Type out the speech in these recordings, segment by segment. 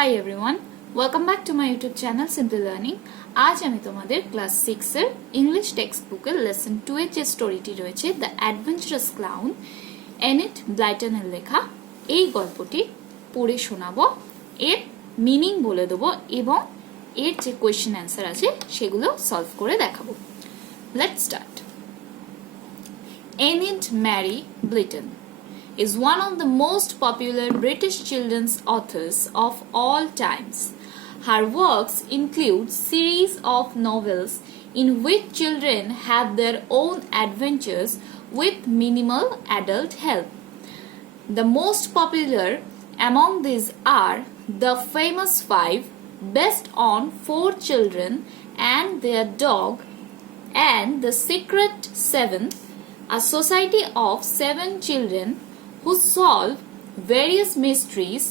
Hi everyone, welcome back to my YouTube channel Simple Learning. আজ আমি তোমাদের class 6 এর ইংলিশ টেক্সট বুকের লেসন 2 এর যে স্টোরিটি রয়েছে দ্য অ্যাডভেঞ্চারাস ক্লাউন এনিট ব্লাইটনের লেখা এই গল্পটি পড়ে শোনাবো, এর মিনিং বলে দেবো এবং এর যে কোয়েশ্চেন অ্যান্সার আছে সেগুলো সলভ করে দেখাবো। Let's start. Enid Mary Blyton is one of the most popular British children's authors of all times. Her works include series of novels in which children have their own adventures with minimal adult help. The most popular among these are The Famous Five, based on 4 children and their dog, and The Secret Seven, a society of 7 children who solve various mysteries.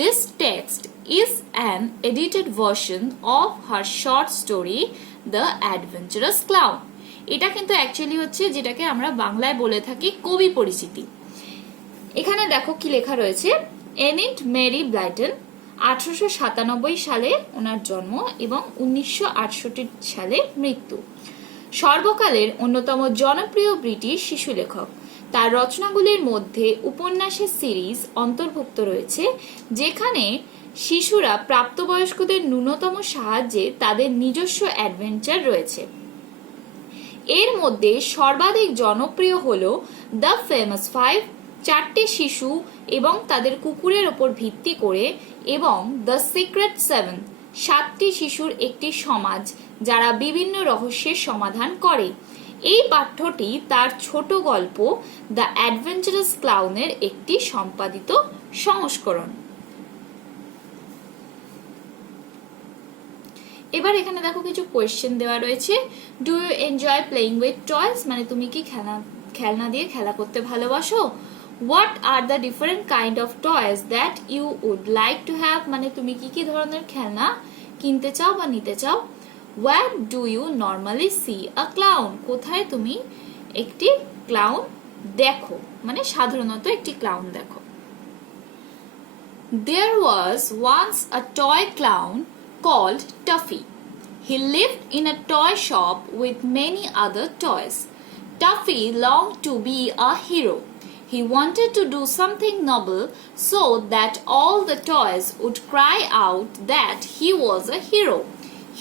This text is an edited version of her short story The Adventurous Clown. এটা কিন্তু actually হচ্ছে যেটাকে আমরা বাংলায় বলে থাকি কবি পরিচিতি। এখানে দেখো কি লেখা রয়েছে, এনিট মেরি ব্লাইটন 1897 সালে ওনার জন্ম এবং 1968 সালে মৃত্যু। সর্বকালের অন্যতম জনপ্রিয় ব্রিটিশ শিশু লেখক। তার রচনাগুলির মধ্যে উপন্যাসের সিরিজ অন্তর্ভুক্ত রয়েছে যেখানে শিশুরা প্রাপ্তবয়স্কদের ন্যূনতম সাহায্যে তাদের নিজস্ব অ্যাডভেঞ্চার রয়েছে। এর মধ্যে সর্বাধিক জনপ্রিয় হল দ্য ফেমাস 5, 4টে শিশু এবং তাদের কুকুরের ওপর ভিত্তি করে, এবং দ্য সিক্রেট 7, 7টি শিশুর একটি সমাজ যারা বিভিন্ন রহস্যের সমাধান করে। এই পাঠ্যটি তার ছোট গল্প দ্য অ্যাডভেঞ্চারাস ক্লাউনের একটি সম্পাদিত সংস্করণ। এবার এখানে দেখো কিছু কোয়েশ্চেন দেওয়া রয়েছে। Do you enjoy playing with toys, মানে তুমি কি খেলনা দিয়ে খেলা করতে ভালোবাসো? What are the different kind of toys that you would like to have, মানে তুমি কি কি ধরনের খেলনা কিনতে চাও বা নিতে চাও? Where do you normally see a clown? কোথায় তুমি একটি ক্লাউন দেখো, মানে সাধারণত একটি ক্লাউন দেখো। There was once a toy clown called Tuffy. He lived in a toy shop with many other toys. Tuffy longed to be a hero. He wanted to do something noble so that all the toys would cry out that he was a hero.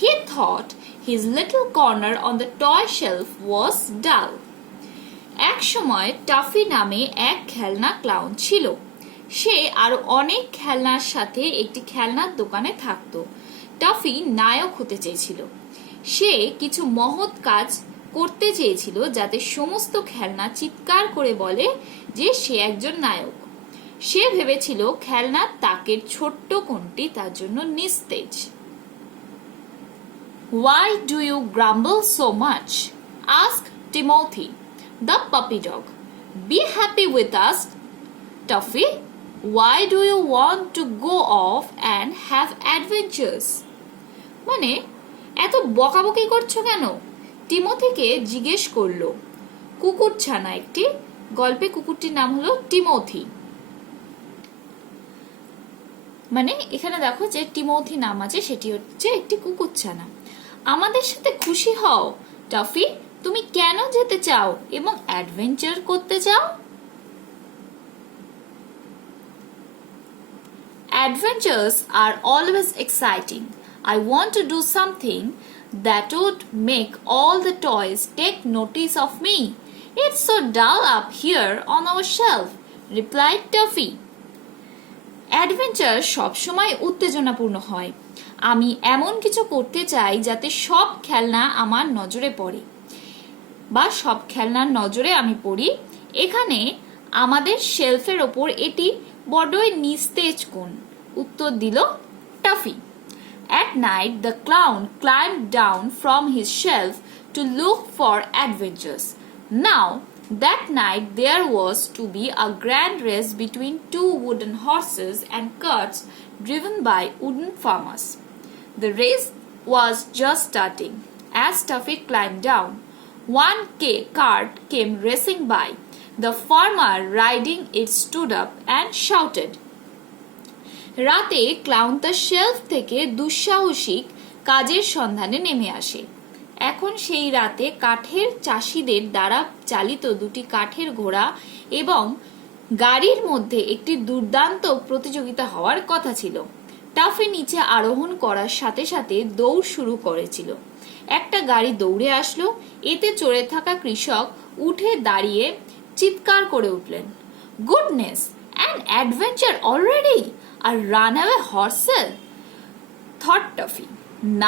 He thought his little corner on the toy shelf was dull. এক সময় toffee নামে এক খেলনা clown ছিল। সে আরো অনেক খেলনার সাথে একটি খেলনার দোকানে থাকতো। টাফি নায়ক হতে চেয়েছিল। সে কিছু মহৎ কাজ করতে চেয়েছিল যাতে সমস্ত খেলনা চিৎকার করে বলে যে সে একজন নায়ক। সে ভেবেছিল খেলনার তাকের ছোট্ট কোণটি তার জন্য নিস্তেজ। Why do you grumble so much? Asked Timothy, the puppy dog. Be happy with us, Tuffy. Why do you want to go off and have adventures? মানে এত বকাবকি করছো কেন? টিমোথিকে জিজ্ঞেস করলো। কুকুর ছানা একটি গল্পে কুকুরটির নাম হলো টিমোথি। মানে এখানে দেখো যে টিমোথি নাম আছে, সেটি হচ্ছে একটি কুকুর ছানা। আমাদের সাথে খুশি হও টাফি, তুমি কেন যেতে চাও এবং অ্যাডভেঞ্চার করতে চাও? Adventures are always exciting. I want to do something that would make all the toys take notice of me. It's so dull up here on our shelf, replied Tuffy. Adventure সবসময় উত্তেজনাপূর্ণ হয়। আমি এমন কিছু করতে চাই যাতে সব খেলনা আমার নজরে পড়ে বা সব খেলনার নজরে আমি পড়ি। এখানে আমাদের শেলফের ওপর এটি বড়ই নিস্তেজ কোণ, উত্তর দিল toffee. At night the clown climbed down from his shelf to look for adventures. Now that night there was to be a grand race between 2 wooden horses and carts driven by wooden farmers. The race was just starting. As Tuffy climbed down, one cart came racing by. The farmer riding it stood up and shouted, রাতে clown তার shelf থেকে দুঃসাহসিক কাজের সন্ধানে নেমে আসে। এখন সেই রাতে কাঠের চাষিদের দ্বারা চালিত দুটি কাঠের ঘোড়া এবং গাড়ির মধ্যে একটি দুর্দান্ত প্রতিযোগিতা হওয়ার কথা ছিল। টাফি নিচে আরোহণ করার সাথে সাথে দৌড় শুরু করেছিল। একটা গাড়ি দৌড়ে আসলো। এতে চড়ে থাকা কৃষক উঠে দাঁড়িয়ে চিৎকার করে উঠলেন, goodness, an adventure already, a runaway horse, thought Tuffy.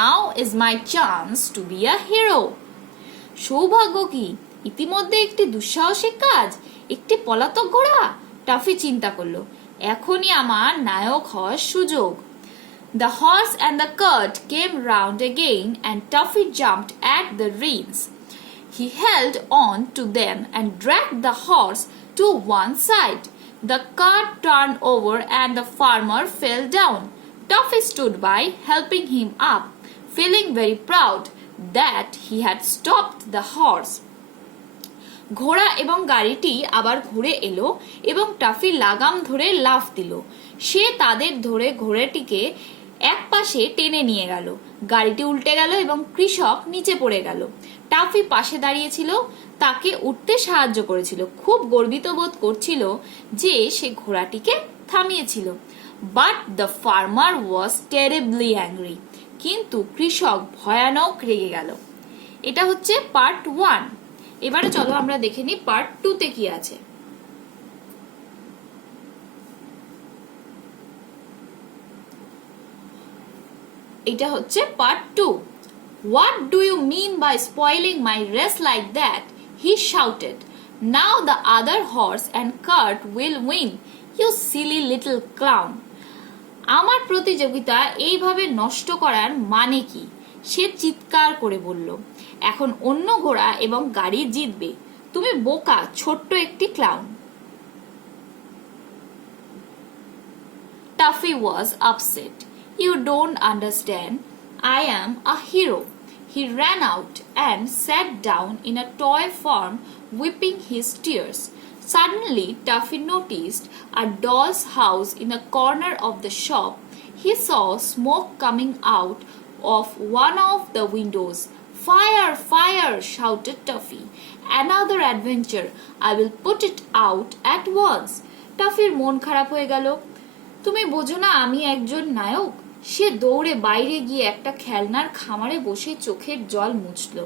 Now is my chance to be a hero. সৌভাগ্য কি, ইতিমধ্যে একটি দুঃসাহসিক কাজ, একটি পলাতক ঘোড়া। টাফি চিন্তা করলো, এখনই আমার নায়ক হওয়ার সুযোগ। The horse and the cart came round again and Tuffy jumped at the reins. He held on to them and dragged the horse to one side. The cart turned over and the farmer fell down. Tuffy stood by, helping him up, feeling very proud that he had stopped the horse. ঘোড়া এবং গাড়িটি আবার ঘুরে এলো এবং toffee লাগাম ধরে লাফ দিল। সে তাদের ধরে ঘোড়াটিকে এক পাশে টেনে নিয়ে গেল। গাড়িটি উল্টে গেল এবং কৃষক নিচে পড়ে গেল। টাফি পাশে দাঁড়িয়েছিল, তাকে উঠতে সাহায্য করেছিল, খুব গর্বিত বোধ করছিল যে সে ঘোড়াটিকে থামিয়েছিল। But the farmer was terribly angry. কিন্তু কৃষক ভয়ানক রেগে গেল। এটা হচ্ছে পার্ট 1। এবারে চলো আমরা দেখে নিই পার্ট 2 তে কি আছে। এটা হচ্ছে part 2। What do you mean by spoiling my race like that? He shouted. Now the other horse and cart will win, you silly little clown. আমার প্রতিযোগিতা এইভাবে নষ্ট করার মানে কি? সে চিৎকার করে বলল। এখন অন্য ঘোড়া এবং গাড়ি জিতবে। তুমি বোকা ছোট্ট একটি clown. Tuffy was upset. You don't understand. I am a hero. He ran out and sat down in a toy farm, weeping his tears. Suddenly, Tuffy noticed a doll's house in a corner of the shop. He saw smoke coming out of one of the windows. Fire! Fire! Shouted Tuffy. Another adventure. I will put it out at once. Tuffyর মন খারাপ হয়ে গেল। তুমি বোঝো না আমি একজন নায়ক? সে দৌড়ে বাইরে গিয়ে একটা খেলনার খামারে বসে চোখের জল মুছল।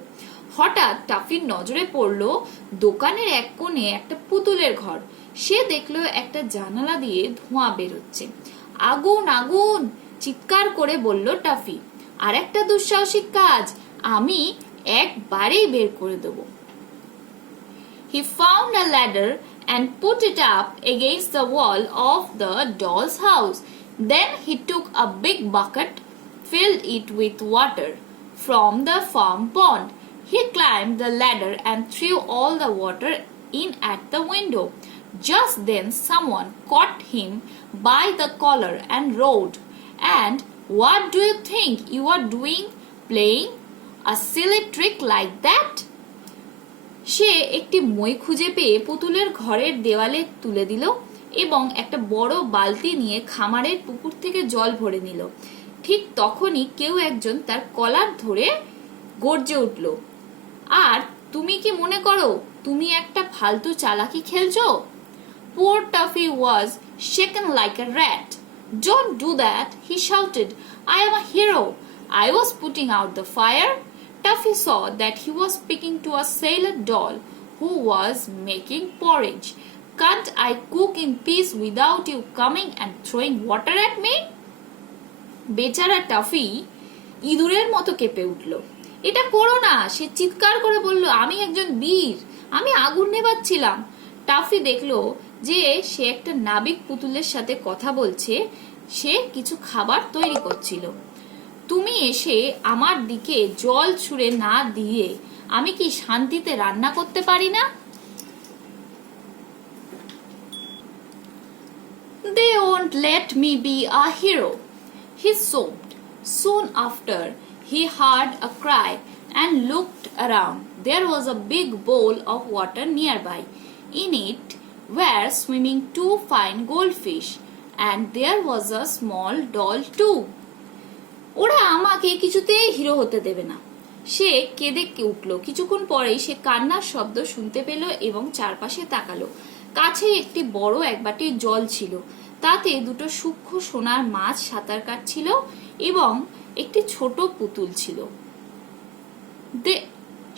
হঠাৎ টাফির নজরে পড়ল দোকানের এক কোণে একটা পুতুলের ঘর। সে দেখলো একটা জানালা দিয়ে ধোঁয়া বেরোচ্ছে। আগুন আগুন চিৎকার করে বলল টাফি, আর একটা দুঃসাহসিক কাজ আমি একবারেই বের করে দেব। He found a ladder and put it up against the wall of the doll's house. Then he took a big bucket, filled it with water from the farm pond. He climbed the ladder and threw all the water in at the window. Just then someone caught him by the collar and roared, "And what do you think you are doing, playing a silly trick like that?" সে একটি মই খুঁজে পেয়ে পুতুলের ঘরের দেওয়ালে তুলে দিল এবং একটা বড় বালতি নিয়ে খামারের পুকুর থেকে জল ভরে নিল। ঠিক তখনই কেউ একজন তার কলার ধরে গর্জে উঠল, আর তুমি কি মনে করো তুমি একটা ফালতু চালাকি খেলছো? Poor Tuffy was shaken like a rat. Don't do that, he shouted. I am a hero. I was putting out the fire. Tuffy saw that he was speaking to a sailor doll who was making porridge. Can't I cook in peace without you coming and throwing water at me? বেচারা toffee ইঁদুরের মতো কেঁপে উঠল। এটা করো না, সে চিৎকার করে বলল, আমি একজন বীর, আমি আগুন নেভাচ্ছিলাম। টাফি দেখলো যে সে একটা নাবিক পুতুলের সাথে কথা বলছে, সে কিছু খাবার তৈরি করছিল। তুমি এসে আমার দিকে জল ছুঁড়ে না দিয়ে আমি কি শান্তিতে রান্না করতে পারি না? They won't let me be a hero, he sobbed. Soon after, he heard a cry and looked around. There was a big bowl of water nearby. In it were swimming two fine goldfish. and there was a small doll too. ওরা আমাকে কিছুতেই hero হতে দেবে না। সে কেঁদে উঠলো। কিছুক্ষণ পরেই সে কান্নার শব্দ শুনতে পেল এবং চারপাশে তাকালো। কাছে একটি বড় এক বাটি জল ছিল, তাতে দুটো সূক্ষ্ম সোনার মাছ সাঁতার কাটছিল এবং একটি ছোট পুতুল ছিল।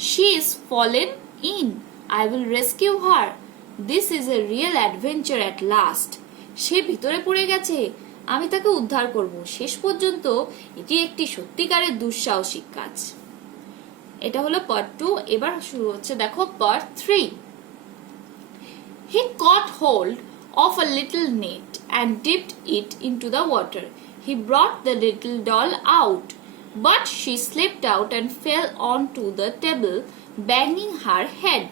She is fallen in. I will rescue her. This is a real adventure at last. সে ভিতরে পড়ে গেছে, আমি তাকে উদ্ধার করব। শেষ পর্যন্ত এটি একটি সত্যিকারের দুঃসাহসিক কাজ। এটা হলো পার্ট 2। এবার শুরু হচ্ছে দেখো part 3। He caught hold of a little net and dipped it into the water. He brought the little doll out, but she slipped out and fell onto the table, banging her head.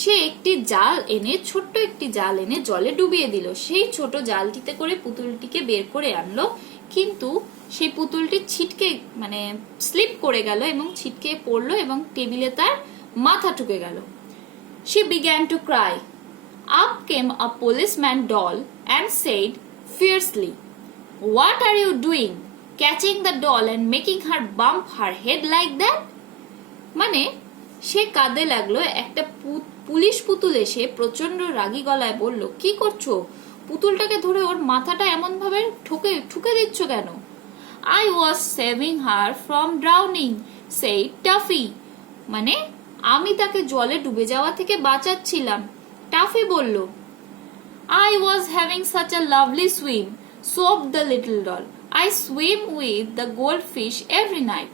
সে একটি জাল এনে ছোট্ট একটি জাল এনে জলে ডুবিয়ে দিল। সেই ছোট জালটিতে করে পুতুলটিকে বের করে আনলো, কিন্তু সেই পুতুলটি ছিটকে স্লিপ করে গেল এবং ছিটকে পড়লো এবং টেবিলে তার মাথা ঠুকে গেল। She began to cry. Up came a policeman doll and said fiercely, "What are you doing? Catching the doll and making her bump her head like that?" মানে সে কাঁদতে লাগলো। একটা পুলিশ পুতুল এসে প্রচন্ড রাগী গলায় বলল, কি করছো? পুতুলটাকে ধরে ওর মাথাটা এমন ভাবে ঠুকে দিচ্ছ কেন? I was saving her from drowning, said Tuffy. মানে আমি তাকে জলে ডুবে যাওয়া থেকে বাঁচাচ্ছিলাম, টাফি বলল। I was having such a lovely swim, sobbed the little doll. I swim with the goldfish every night,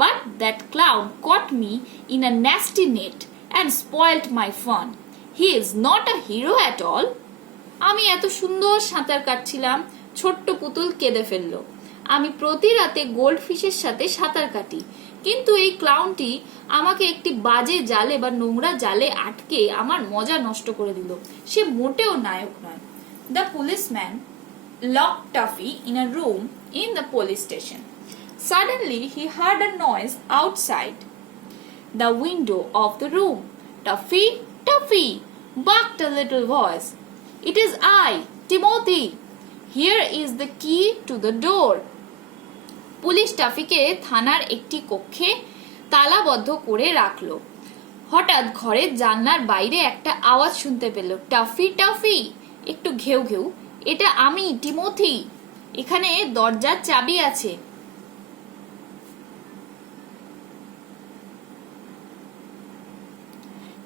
but that clown caught me in a nasty net and spoilt my fun. He is not a hero at all. আমি এত সুন্দর সাঁতার কাটছিলাম, ছোট্ট পুতুল কেঁদে ফেললো। আমি প্রতি রাতে গোল্ডফিশের সাথে সাঁতার কাটি, কিন্তু এই ক্লাউনটি আমাকে একটি বাজে জালে বা নোংরা জালে আটকে আমার মজা নষ্ট করে দিল। সে মোটেও নায়ক নয়। The policeman locked Tuffy in a room in the police station. Suddenly he heard a noise outside the window of the room. Tuffy, Tuffy, barked a little voice. It is I, Timothy. Here is the key to the door. Police টাফিকে থানার একটি কক্ষে তালাবদ্ধ করে রাখলো। হঠাৎ ঘরের জানলার বাইরে একটা আওয়াজ শুনতে পেল, টাফি টাফি, একটু ঘেউ ঘেউ, এটা আমি টিমোথি, এখানে দরজার চাবি আছে।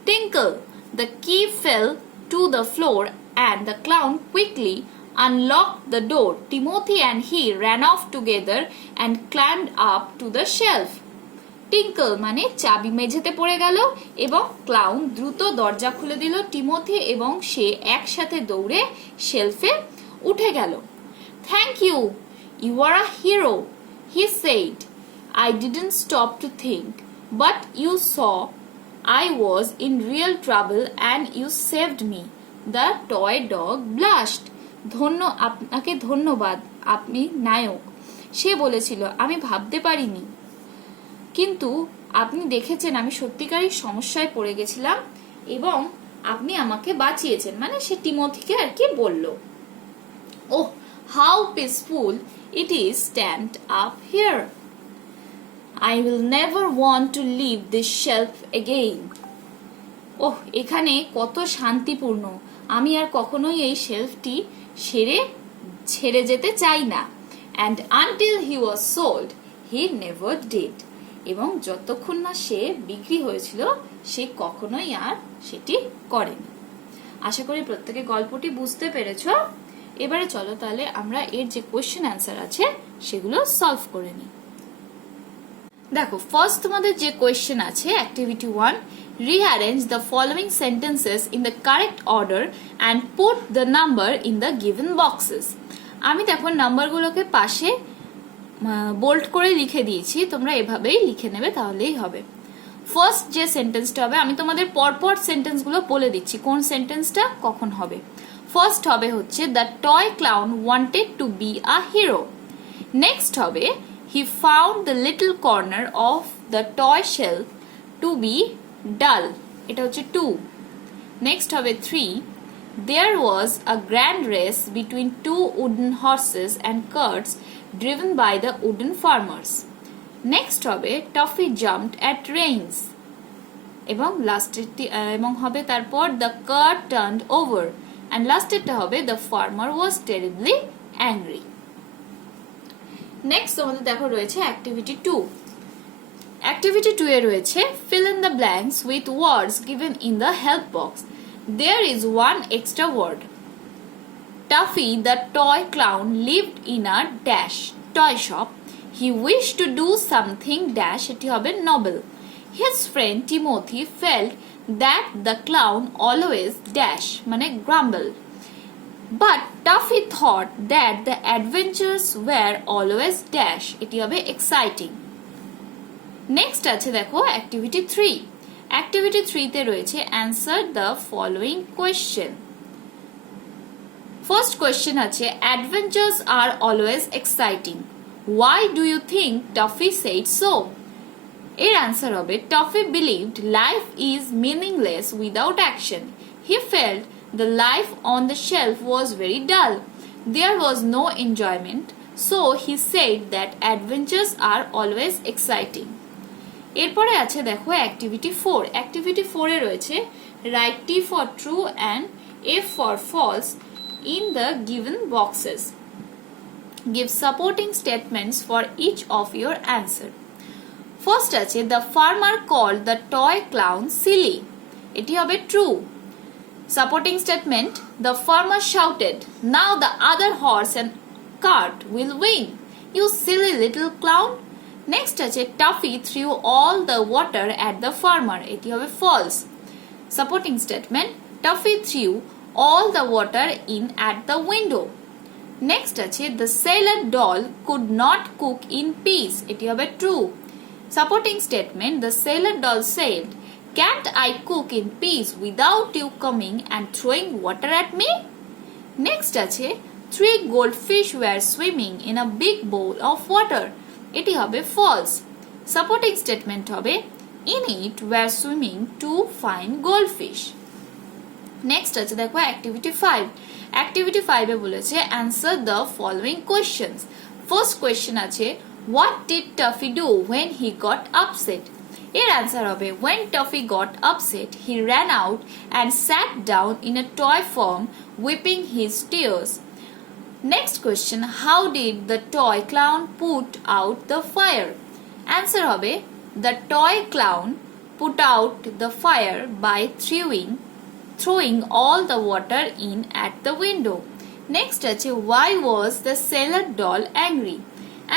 Tinkle, the key fell to the floor and the clown quickly unlocked the door. Timothy and he ran off together and climbed up to the shelf. টিঙ্কল মানে চাবি মেঝেতে পড়ে গেল এবং ক্লাউন দ্রুত দরজা খুলে দিল। টিমোথি এবং সে একসাথে দৌড়ে শেলফে উঠে গেল। Thank you, you are a hero, he said. I didn't stop to think, but you saw I was in real trouble and you saved me. The toy dog blushed. আপনাকে ধন্যবাদ, আপনি নায়ক। সে বলেছিল, আমি ভাবতে পারিনি, কিন্তু আপনি দেখেছেন আমি সত্যিকারই সমস্যায় পড়ে গেছিলাম এবং আপনি আমাকে বাঁচিয়েছেন। মানে সে টিমোথিকে আর কি বলল। Oh, how peaceful it is stand up here. I will never want to leave this shelf again. ওহ, এখানে কত শান্তিপূর্ণ, আমি আর কখনোই এই শেলফটি ছেড়ে যেতে চাই না। And until he was sold, he never did. এবং যতক্ষণ না সে বিক্রি হয়েছিল সে কখনোই আর সেটি করেনি। আশা করি প্রত্যেকে গল্পটি বুঝতে পেরেছো। এবারে চলো তাহলে আমরা এর যে কোয়েশ্চেন অ্যান্সার আছে সেগুলো সলভ করে নিই। দেখো, ফার্স্ট তোমাদের যে কোয়েশ্চেন আছে activity 1, rearrange the following sentences in the correct order and put the number in the given boxes. আমি দেখো নাম্বারগুলোকে পাশে বোল্ড করে লিখে দিয়েছি, তোমরা এভাবেই লিখে নেবে, তাহলেই হবে। ফার্স্ট যে সেন্টেন্সটা হবে, আমি তোমাদের পরপর সেন্টেন্সগুলো বলে দিচ্ছি কোন সেন্টেন্সটা কখন হবে। ফার্স্ট হবে হচ্ছে, the toy clown wanted to be a hero. Next হবে, he found the little corner of the toy shelf to be dull, এটা হচ্ছে 2। নেক্সট হবে 3, There was a grand race between two wooden horses and carts driven by the wooden farmers. Next হবে Toffee jumped at reins. এবং লাস্টেরটি এবং হবে তারপর the cart turned over and লাস্টেরটা হবে the farmer was terribly angry. Next তোমাদের দেখো রয়েছে activity 2. Activity 2 এ রয়েছে fill in the blanks with words given in the help box. There is one extra word. Tuffy the toy clown lived in a dash toy shop. He wished to do something dash এটি হবে noble. His friend Timothy felt that the clown always dash মানে grumble. But Tuffy thought that the adventures were always dash এটি হবে exciting. Next আছে দেখো activity 3. Activity 3 তে রয়েছে answer the following question. First question আছে adventures are always exciting. Why do you think Tuffy said so? এর answer হবে Tuffy believed life is meaningless without action. He felt the life on the shelf was very dull. There was no enjoyment, so he said that adventures are always exciting. এরপরে আছে দেখো activity 4. Activity 4 এ রয়েছে write T for true and F for false in the given boxes. Give supporting statements for each of your answer. First আছে the farmer called the toy clown silly. এটি হবে true. Supporting statement the farmer shouted, now the other horse and cart will win. You silly little clown. Next আছে Tuffy threw all the water at the farmer. এটি হবে false. Supporting statement Tuffy threw all the water in at the window. Next আছে the Cellar doll could not cook in peace. এটি হবে true. Supporting statement the Cellar doll said, can't I cook in peace without you coming and throwing water at me? Next আছে 3 goldfish were swimming in a big bowl of water. এটি হবে false. Supporting statement হবে in it were swimming 2 fine goldfish. Next আছে দেখো activity 5. Activity 5 এ বলেছে answer the following questions. First question আছে what did Tuffy do when he got upset? এর answer হবে when Tuffy got upset he ran out and sat down in a toy form weeping his tears. Next question, how did the toy clown put out the fire? Answer হবে the toy clown put out the fire by throwing all the water in at the window. Next আছে why was the Cellar doll angry?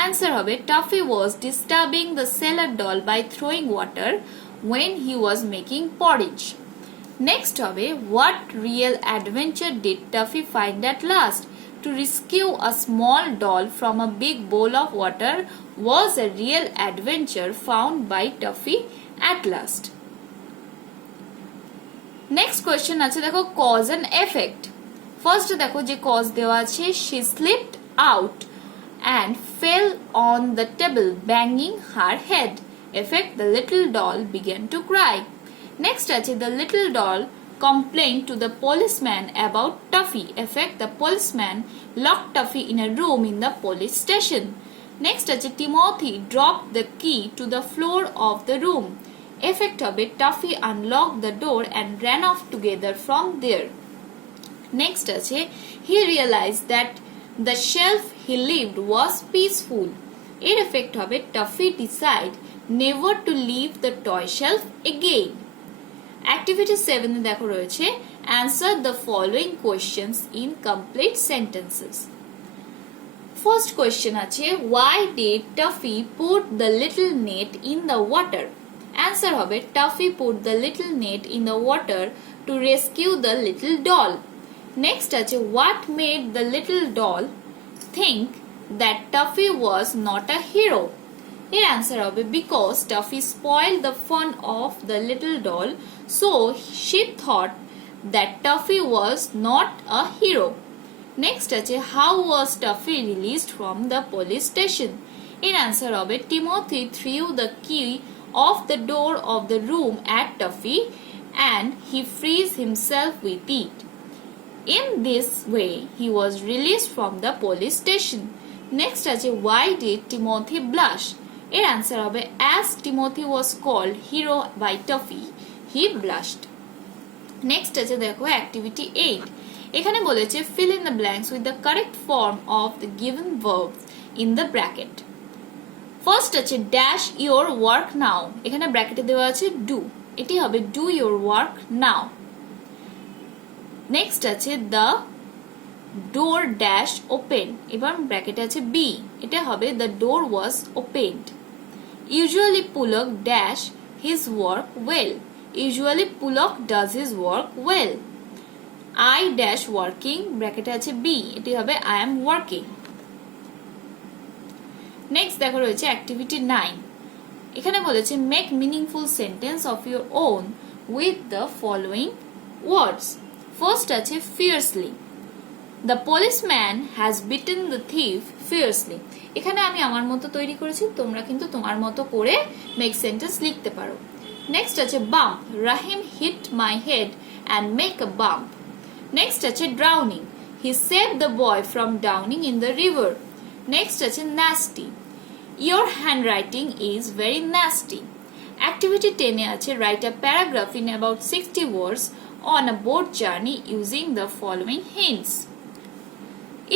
Answer হবে Tuffy was disturbing the Cellar doll by throwing water when he was making porridge. Next হবে what real adventure did Tuffy find at last? To rescue a small doll from a big bowl of water was a real adventure found by Tuffy at last. Next question আছে দেখো cause and effect. First দেখো যে cause দেওয়া আছে she slipped out and fell on the table banging her head. Effect the little doll began to cry. Next আছে the little doll complained to the policeman about Tuffy. Effect the policeman locked Tuffy in a room in the police station. Next আছে Timothy dropped the key to the floor of the room. Effect হবে Tuffy unlocked the door and ran off together from there. Next আছে he realized that the shelf he lived was peaceful. এর effect হবে Tuffy decide never to leave the toy shelf again. Activity 7 এ দেখো রয়েছে answer the following questions in complete sentences. First question আছে why did Tuffy put the little net in the water? Answer হবে Tuffy put the little net in the water to rescue the little doll. Next আছে what made the little doll think that Tuffy was not a hero? এর answer হবে because Tuffy spoiled the fun of the little doll, so she thought that Tuffy was not a hero. Next আছে how was Tuffy released from the police station? এর answer হবে Timothy threw the key off the door of the room at Tuffy and he frees himself with it. In this way, he was released from the police station. Next আছে why did Timothy blush? এর answer হবে as Timothy was called hero by Tuffy, he blushed. Next আছে দেখো activity 8. এখানে বলেছে fill in the blanks with the correct form of the given verbs in the bracket. First আছে dash your work now. এখানে ব্র্যাকেটে দেওয়া আছে do. এটি হবে do your work now. Next আছে the door dash open. এবার ব্র্যাকেটে আছে be. এটা হবে the door was opened. Usually Pulak dash his work well. Usually Pulak does his work well. I dash working. ব্র্যাকেটে আছে be. এটি হবে I am working. Next দেখো রয়েছে activity 9. এখানে বলেছে make meaningful sentence of your own with the following words. First আছে fiercely. The policeman has beaten the thief fiercely. এখানে আমি আমার মতো তৈরি করেছি, তোমরা কিন্তু তোমার মতো করে make sentence লিখতে পারো. Next আছে bump. Rahim hit my head and make a bump. Next আছে drowning. He saved the boy from drowning in the river. Next আছে nasty. Your handwriting is very nasty. Activity 10 এ আছে write a paragraph in about 60 words on a boat journey using the following hints.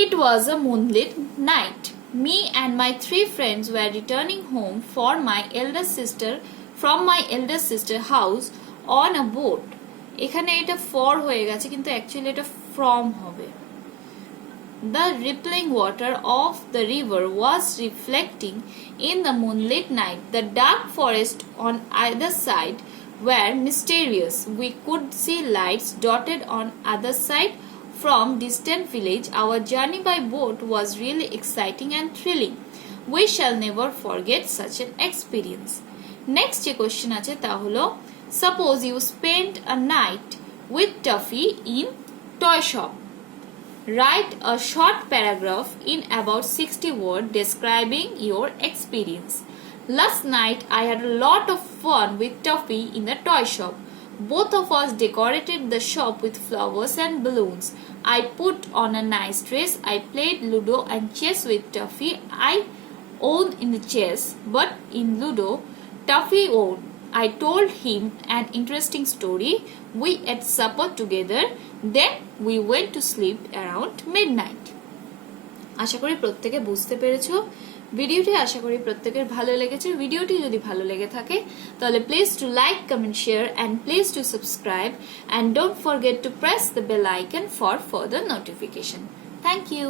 It was a moonlit night. Me and my 3 friends were returning home from my elder sister house on a boat. এখানে এটা for হয়ে গেছে কিন্তু actually এটা from হবে. The rippling water of the river was reflecting in the moonlit night. The dark forest on either side were mysterious. We could see lights dotted on other side from distant village. Our journey by boat was really exciting and thrilling. We shall never forget such an experience. Next যে question আছে তা হলো suppose you spent a night with Tuffy in toy shop. Write a short paragraph in about 60 words describing your experience. Last night I had a lot of fun with Tuffy in the toy shop. Both of us decorated the shop with flowers and balloons. I put on a nice dress. I played Ludo and chess with Tuffy. I won in the chess, but in Ludo, Tuffy won. I told him an interesting story. We ate supper together. Then we went to sleep around midnight. আশা করি প্রত্যেকে বুঝতে পেরেছো। ভিডিওটি আশা করি প্রত্যেকের ভালো লেগেছে। ভিডিওটি যদি ভালো লেগে থাকে তাহলে please to like, comment, share and please to subscribe and don't forget to press the bell icon for further notification. Thank you.